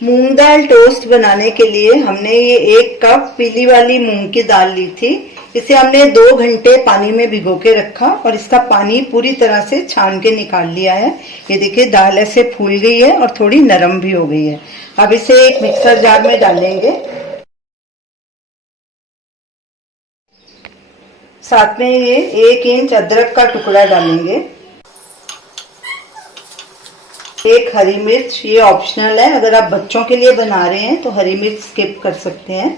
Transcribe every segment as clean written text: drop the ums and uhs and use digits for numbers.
मूंग दाल toast बनाने के लिए हमने ये 1 कप पीली वाली मूंग की दाल ली थी। इसे हमने 2 घंटे पानी में भिगो के रखा और इसका पानी पूरी तरह से छान के निकाल लिया है। ये देखिए दाल ऐसे फूल गई है और थोड़ी नरम भी हो गई है। अब इसे एक मिक्सर जार में डालेंगे। साथ में ये 1 इंच अदरक का टुकड़ा डालेंगे। 1 हरी मिर्च, ये ऑप्शनल है, अगर आप बच्चों के लिए बना रहे हैं तो हरी मिर्च स्किप कर सकते हैं।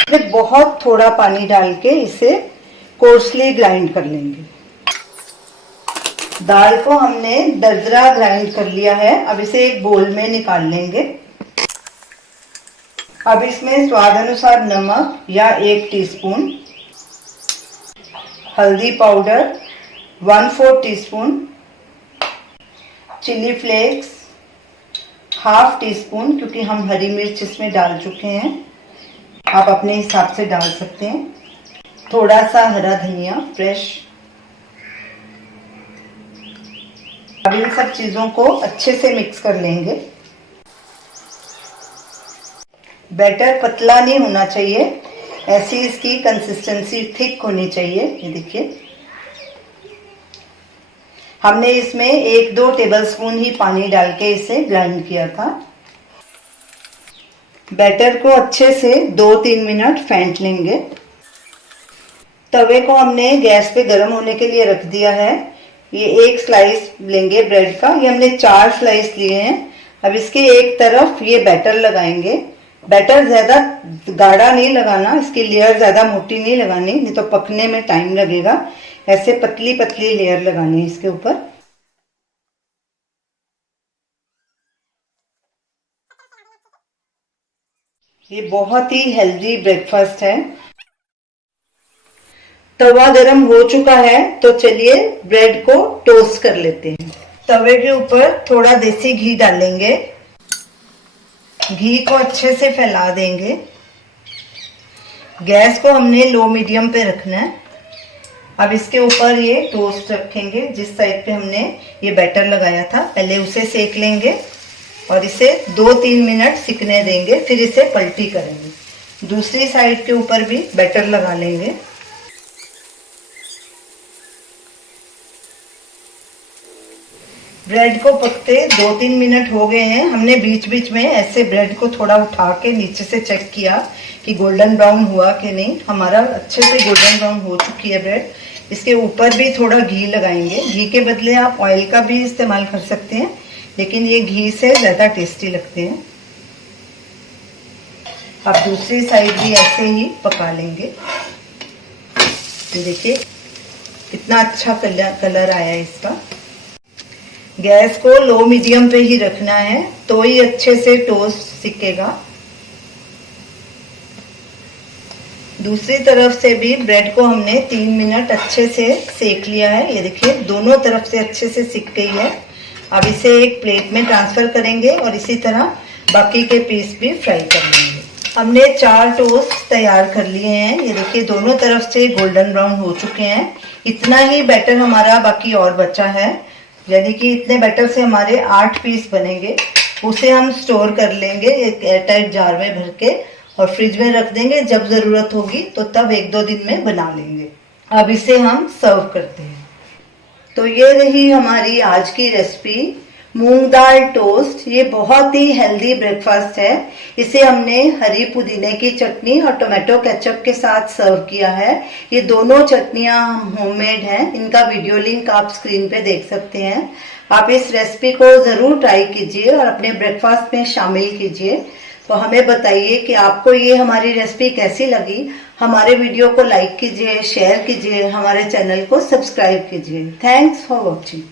फिर बहुत थोड़ा पानी डाल के इसे कोर्सली ग्राइंड कर लेंगे। दाल को हमने दरदरा ग्राइंड कर लिया है। अब इसे एक बोल में निकाल लेंगे। अब इसमें स्वाद अनुसार नमक या 1 टीस्पून, हल्दी powder 1/4 teaspoon, chilli flakes 1/2 teaspoon, क्योंकि हम हरी मिर्च इसमें डाल चुके हैं, आप अपने हिसाब से डाल सकते हैं। थोड़ा सा हरा धनिया फ्रेश। अब इन सब चीजों को अच्छे से मिक्स कर लेंगे। बैटर पतला नहीं होना चाहिए, ऐसी इसकी कंसिस्टेंसी थिक होनी चाहिए। ये देखिए हमने इसमें 1-2 टेबलस्पून ही पानी डाल के इसे ग्राइंड किया था। बैटर को अच्छे से 2-3 मिनट फेंट लेंगे। तवे को हमने गैस पे गर्म होने के लिए रख दिया है। ये 1 स्लाइस लेंगे ब्रेड का, ये हमने 4 स्लाइस लिए हैं। अब इसके एक तरफ ये बैटर लगाएंगे। बैटर ज्यादा गाढ़ा नहीं लगाना, इसकी लेयर ज्यादा मोटी नहीं लगानी, नहीं तो पकने में टाइम लगेगा। ऐसे पतली पतली लेयर लगानी है इसके ऊपर। ये बहुत ही हेल्दी ब्रेकफास्ट है। तवा गरम हो चुका है तो चलिए ब्रेड को टोस्ट कर लेते हैं। तवे के ऊपर थोड़ा देसी घी डालेंगे। घी को अच्छे से फैला देंगे। गैस को हमने लो मीडियम पे रखना है। अब इसके ऊपर ये टोस्ट रखेंगे। जिस साइड पे हमने ये बैटर लगाया था पहले उसे सेक लेंगे और इसे 2-3 मिनट सिकने देंगे, फिर इसे पलटी करेंगे। दूसरी साइड के ऊपर भी बैटर लगा लेंगे। ब्रेड को पकते 2-3 मिनट हो गए हैं। हमने बीच बीच में ऐसे ब्रेड को थोड़ा उठा के नीचे से चेक किया कि गोल्डन ब्राउन हुआ कि नहीं। हमारा अच्छे से गोल्डन ब्राउन हो चुकी है ब्रेड। इसके ऊपर भी थोड़ा घी लगाएंगे। घी के बदले आप ऑयल का भी इस्तेमाल कर सकते हैं, लेकिन ये घी से ज़्यादा टेस्टी लगते हैं। अब दूसरी साइड भी ऐसे ही पका लेंगे। देखिए कितना अच्छा कलर आया है इसका। गैस को लो मीडियम पे ही रखना है तो ही अच्छे से टोस्ट सिकेगा। दूसरी तरफ से भी ब्रेड को हमने 3 मिनट अच्छे से सेक लिया है। ये देखिए दोनों तरफ से अच्छे से सिक गई है। अब इसे एक प्लेट में ट्रांसफर करेंगे और इसी तरह बाकी के पीस भी फ्राई कर लेंगे। हमने 4 टोस्ट तैयार कर लिए हैं। ये देखिए दोनों तरफ से गोल्डन ब्राउन हो चुके हैं। इतना ही बैटर हमारा बाकी और बचा है, यानी कि इतने बैटर से हमारे 8 पीस बनेंगे। उसे हम स्टोर कर लेंगे एक एयरटाइट जार में भर के और फ्रिज में रख देंगे। जब जरूरत होगी तो तब 1-2 दिन में बना लेंगे। अब इसे हम सर्व करते हैं। तो ये रही हमारी आज की रेसिपी मूंग दाल टोस्ट। ये बहुत ही हेल्दी ब्रेकफास्ट है। इसे हमने हरी पुदीने की चटनी और टोमेटो केचप के साथ सर्व किया है। ये दोनों चटनियां होममेड हैं। इनका वीडियो लिंक आप स्क्रीन पे देख सकते हैं। आप इस रेसिपी को जरूर ट्राई कीजिए और अपने ब्रेकफास्ट में शामिल कीजिए। तो हमें बताइए कि आपको ये हमारी रेसिपी कैसी लगी। हमारे वीडियो को लाइक कीजिए, शेयर कीजिए, हमारे चैनल को सब्सक्राइब कीजिए। Thanks for watching.